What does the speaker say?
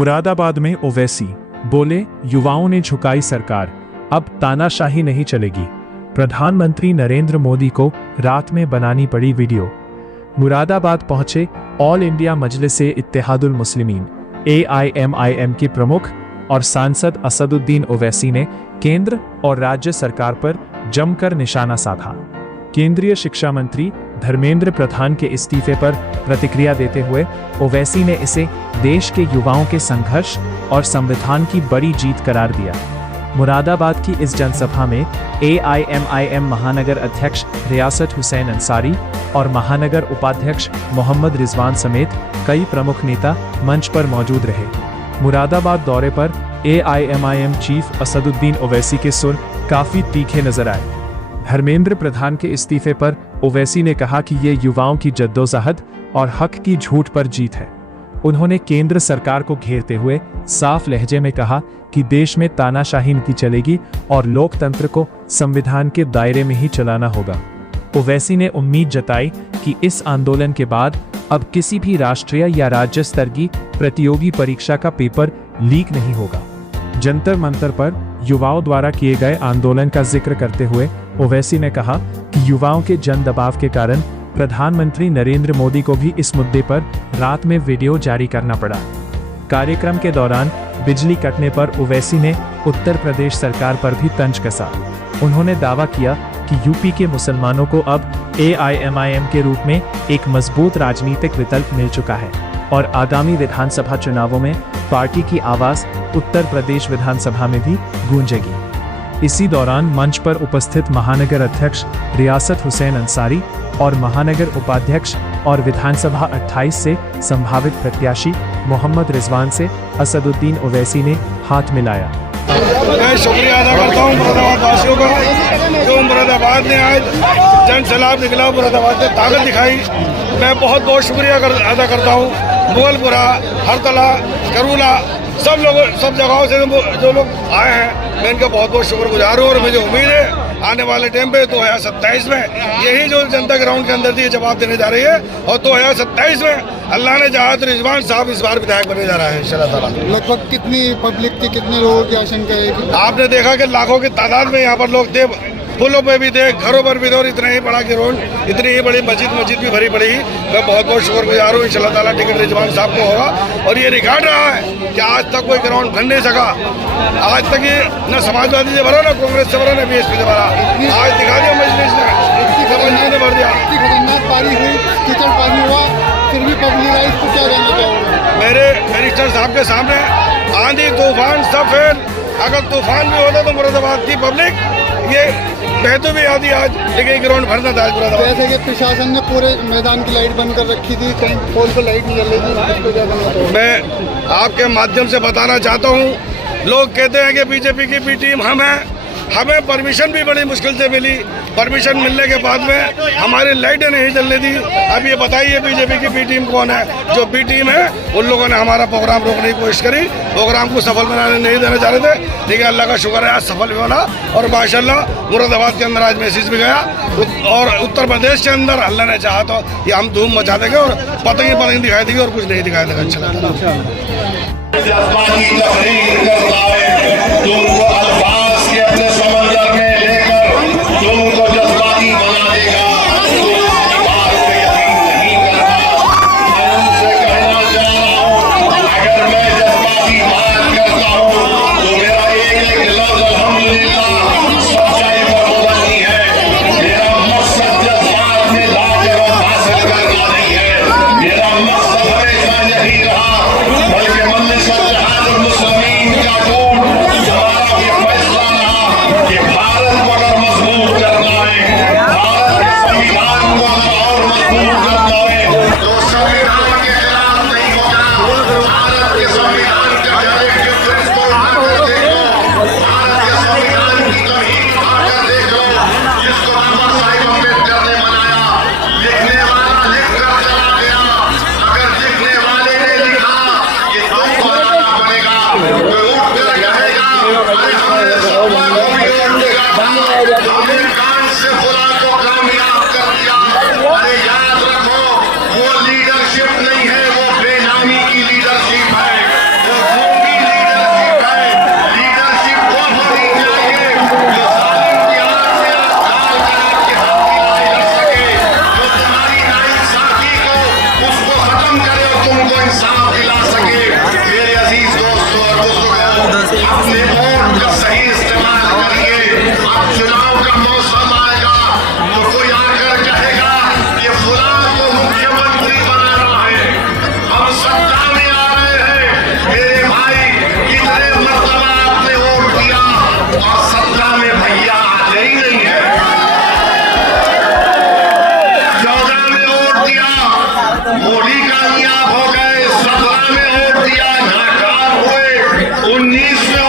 मुरादाबाद में ओवैसी बोले, युवाओं ने झुकाई सरकार, अब तानाशाही नहीं चलेगी। प्रधानमंत्री नरेंद्र मोदी को रात में बनानी पड़ी वीडियो। मुरादाबाद पहुंचे ऑल इंडिया मजलिस-ए-इत्तेहादुल मुस्लिमीन AIMIM के प्रमुख और सांसद असदुद्दीन ओवैसी ने केंद्र और राज्य सरकार पर जमकर निशाना साधा। केंद्रीय शिक्षा मंत्री धर्मेंद्र प्रधान के इस्तीफे पर प्रतिक्रिया देते हुए ओवैसी ने इसे देश के युवाओं के संघर्ष और संविधान की बड़ी जीत करार दिया। मुरादाबाद की इस जनसभा में AIMIM महानगर अध्यक्ष रियासत हुसैन अंसारी और महानगर उपाध्यक्ष मोहम्मद रिजवान समेत कई प्रमुख नेता मंच पर मौजूद रहे। मुरादाबाद दौरे पर AIMIM चीफ असदुद्दीन ओवैसी के सुर काफी तीखे नजर आए। धर्मेंद्र प्रधान के इस्तीफे पर ओवैसी ने कहा कि ये युवाओं की जद्दोजहद और हक की झूठ पर जीत है। उन्होंने केंद्र सरकार को घेरते हुए साफ लहजे में कहा कि देश में तानाशाही नहीं चलेगी और लोकतंत्र को संविधान के दायरे में ही चलाना होगा। ओवैसी ने उम्मीद जताई कि इस आंदोलन के बाद अब किसी भी राष्ट्रीय या राज्य स्तर की प्रतियोगी परीक्षा का पेपर लीक नहीं होगा। जंतर मंतर पर युवाओं द्वारा किए गए आंदोलन का जिक्र करते हुए ओवैसी ने कहा कि युवाओं के जन दबाव के कारण प्रधानमंत्री नरेंद्र मोदी को भी इस मुद्दे पर रात में वीडियो जारी करना पड़ा। कार्यक्रम के दौरान बिजली कटने पर ओवैसी ने उत्तर प्रदेश सरकार पर भी तंज कसा। उन्होंने दावा किया कि यूपी के मुसलमानों को अब AIMIM के रूप में एक मजबूत राजनीतिक विकल्प मिल चुका है और आगामी विधानसभा चुनावों में पार्टी की आवाज उत्तर प्रदेश विधानसभा में भी गूंजेगी। इसी दौरान मंच पर उपस्थित महानगर अध्यक्ष रियासत हुसैन अंसारी और महानगर उपाध्यक्ष और विधानसभा 28 से संभावित प्रत्याशी मोहम्मद रिजवान से असदुद्दीन ओवैसी ने हाथ मिलाया। मैं शुक्रिया अदा करता हूँ मुरादाबाद वासियों का, जो मुरादाबाद ने आज जन सैलाब निकला, मुरादाबाद ने ताकत दिखाई। मैं बहुत बहुत शुक्रिया अदा करता हूँ। मुगलपुरा, हरतला, करूला, सब जगहों से जो लोग आए हैं, मैं इनका बहुत बहुत शुक्रगुजार हूँ। और मुझे उम्मीद है आने वाले टाइम पे 2027 में यही जो जनता ग्राउंड के अंदर थी जवाब देने जा रही है, और 2027 में अल्लाह ने चाहा तो रिजवान साहब इस बार विधायक बनने जा रहा है इंशाअल्लाह ताला। लगभग कितनी पब्लिक थी, कितने लोगों की आशंका है? आपने देखा कि लाखों की तादाद में यहाँ पर लोग थे, पुलों पे भी थे, घरों पर भी थे, और इतना ही बड़ा ग्राउंड, इतनी ही बड़ी मस्जिद भी भरी पड़ी। मैं बहुत बहुत शुक्रगुजार हूँ। इंशाअल्लाह ताला टिकट रिजवान साहब को होगा। और ये रिकॉर्ड रहा है कि आज तक कोई ग्राउंड भर नहीं सका। आज तक ये न समाजवादी से भरा, न कांग्रेस से भरा, न BSP से भरा। आज दिखा दिया मजलिस ने भर दिया। खतरनाक पानी हुई, कीचड़ पानी हुआ, फिर भी पब्लिक आई, इसको क्या कहना चाहोगे? मेरे मिनिस्टर साहब के सामने आंधी तूफान सब फेल, अगर तूफान भी होता तो मुरादाबाद की पब्लिक ये बहतो भी आती आज, लेकिन ग्राउंड भरना था मुरादाबाद। जैसे कि प्रशासन ने पूरे मैदान की लाइट बंद कर रखी थी, कहीं पोल पर लाइट नहीं जल रही थी, इसको क्या कहना चाहोगे? मैं आपके माध्यम से बताना चाहता हूँ, लोग कहते हैं कि बीजेपी की बी टीम हम हैं, हमें परमिशन भी बड़ी मुश्किल से मिली। परमिशन मिलने के बाद में हमारी लाइटें नहीं जलने दी। अब ये बताइए बीजेपी की बी टीम कौन है? जो बी टीम है उन लोगों ने हमारा प्रोग्राम रोकने की कोशिश करी, प्रोग्राम को सफल बनाने नहीं देना चाह रहे थे, लेकिन अल्लाह का शुक्र है आज सफल भी बना। और माशाल्लाह मुरादाबाद के अंदर आज मैसेज भी गया, और उत्तर प्रदेश के अंदर अल्लाह ने चाहा तो ये हम धूम मचा देंगे और पतंगी दिखाई देंगे और कुछ नहीं दिखाई देगा अपने वोट का सही इस्तेमाल करिए। अब चुनाव का मौसम आएगा तो कोई आकर कहेगा ये फलां को मुख्यमंत्री बनाना है, हम सत्ता में आ रहे हैं। मेरे भाई, कितने मरतबा आपने वोट दिया और सत्ता में भैया आते ही नहीं है। 14 में वोट दिया, मोदी कामयाब हो गए। 17 में वोट दिया, नाकाम हुए। 19 में